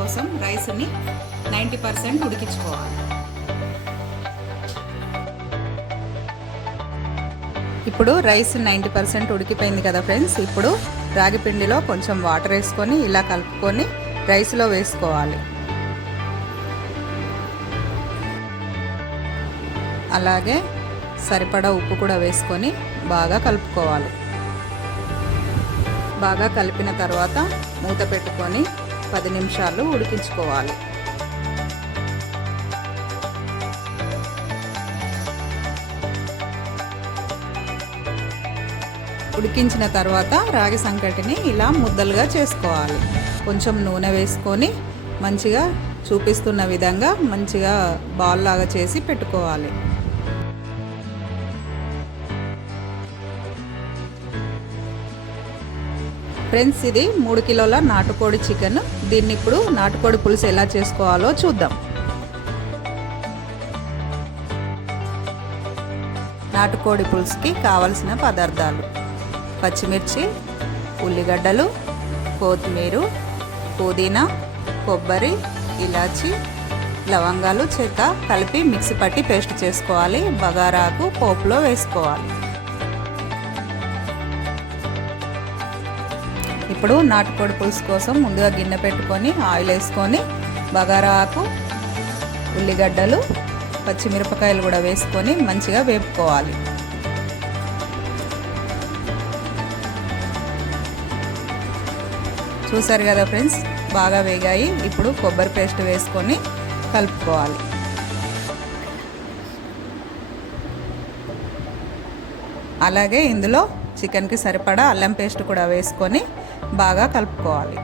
కోసం రైస్ని 90% ఉడికించుకోవాలి. ఇప్పుడు రైస్ 90% ఉడికిపోయింది కదా ఫ్రెండ్స్. ఇప్పుడు రాగి పిండిలో కొంచెం వాటర్ వేసుకొని ఇలా కలుపుకొని రైస్లో వేసుకోవాలి. అలాగే సరిపడా ఉప్పు కూడా వేసుకొని బాగా కలుపుకోవాలి. బాగా కలిపిన తర్వాత మూత పెట్టుకొని 10 నిమిషాలు ఉడికించుకోవాలి. ఉడికించిన తర్వాత రాగి సంకటిని ఇలా ముద్దలుగా చేసుకోవాలి. కొంచెం నూనె వేసుకొని మంచిగా చూపిస్తున్న విధంగా మంచిగా బాల్ లాగా చేసి పెట్టుకోవాలి. ఫ్రెండ్స్, ఇది 3 కిలోల నాటుకోడి చికెన్. దీన్ని ఇప్పుడు నాటుకోడి పులుసు ఎలా చేసుకోవాలో చూద్దాం. నాటుకోడి పులుసుకి కావలసిన పదార్థాలు: పచ్చిమిర్చి, ఉల్లిగడ్డలు, కొత్తిమీర, పుదీనా, కొబ్బరి, ఇలాచి, లవంగాలు, చెక్క కలిపి మిక్సీ పట్టి పేస్ట్ చేసుకోవాలి. బగారాకు పోపులో వేసుకోవాలి. ఇప్పుడు నాటుకోడి పులుసు కోసం ముందుగా గిన్నె పెట్టుకొని ఆయిల్ వేసుకొని బగారా ఆకు, ఉల్లిగడ్డలు, పచ్చిమిరపకాయలు కూడా వేసుకొని మంచిగా వేపుకోవాలి. చూసారు కదా ఫ్రెండ్స్, బాగా వేగాయి. ఇప్పుడు కొబ్బరి పేస్ట్ వేసుకొని కలుపుకోవాలి. అలాగే ఇందులో చికెన్కి సరిపడా అల్లం పేస్ట్ కూడా వేసుకొని బాగా కలుపుకోవాలి.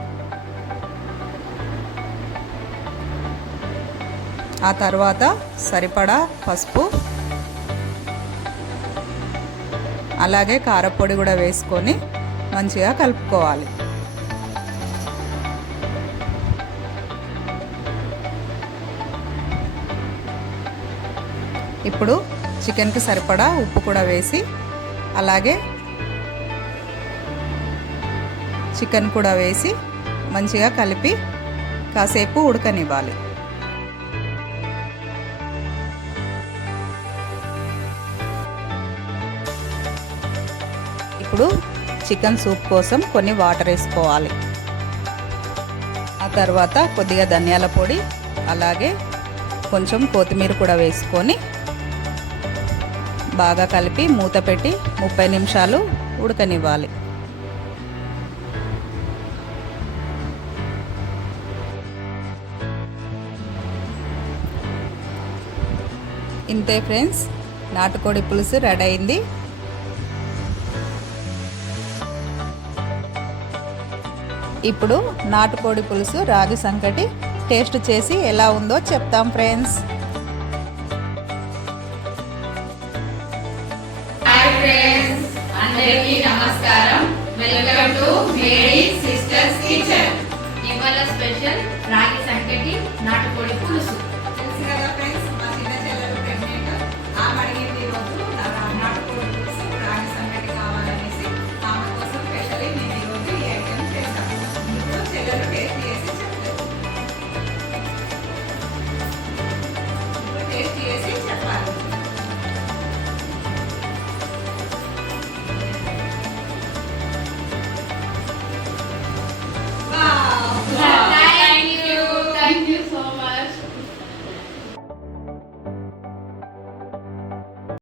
ఆ తర్వాత సరిపడా పసుపు, అలాగే కారపొడి కూడా వేసుకొని మంచిగా కలుపుకోవాలి. ఇప్పుడు చికెన్కి సరిపడా ఉప్పు కూడా వేసి అలాగే చికెన్ కూడా వేసి మంచిగా కలిపి కాసేపు ఉడకనివ్వాలి. ఇప్పుడు చికెన్ సూప్ కోసం కొన్ని వాటర్ వేసుకోవాలి. ఆ తర్వాత కొద్దిగా ధనియాల పొడి, అలాగే కొంచెం కొత్తిమీర కూడా వేసుకొని బాగా కలిపి మూత పెట్టి 30 నిమిషాలు ఉడకనివ్వాలి. ఇంతే ఫ్రెండ్స్, నాటుకోడి పులుసు రెడీ అయింది. ఇప్పుడు నాటుకోడి పులుసు రాగి సంకటి టేస్ట్ చేసి ఎలా ఉందో చెప్తాం ఫ్రెండ్స్. హాయ్ ఫ్రెండ్స్, అందరికీ నమస్కారం. Welcome to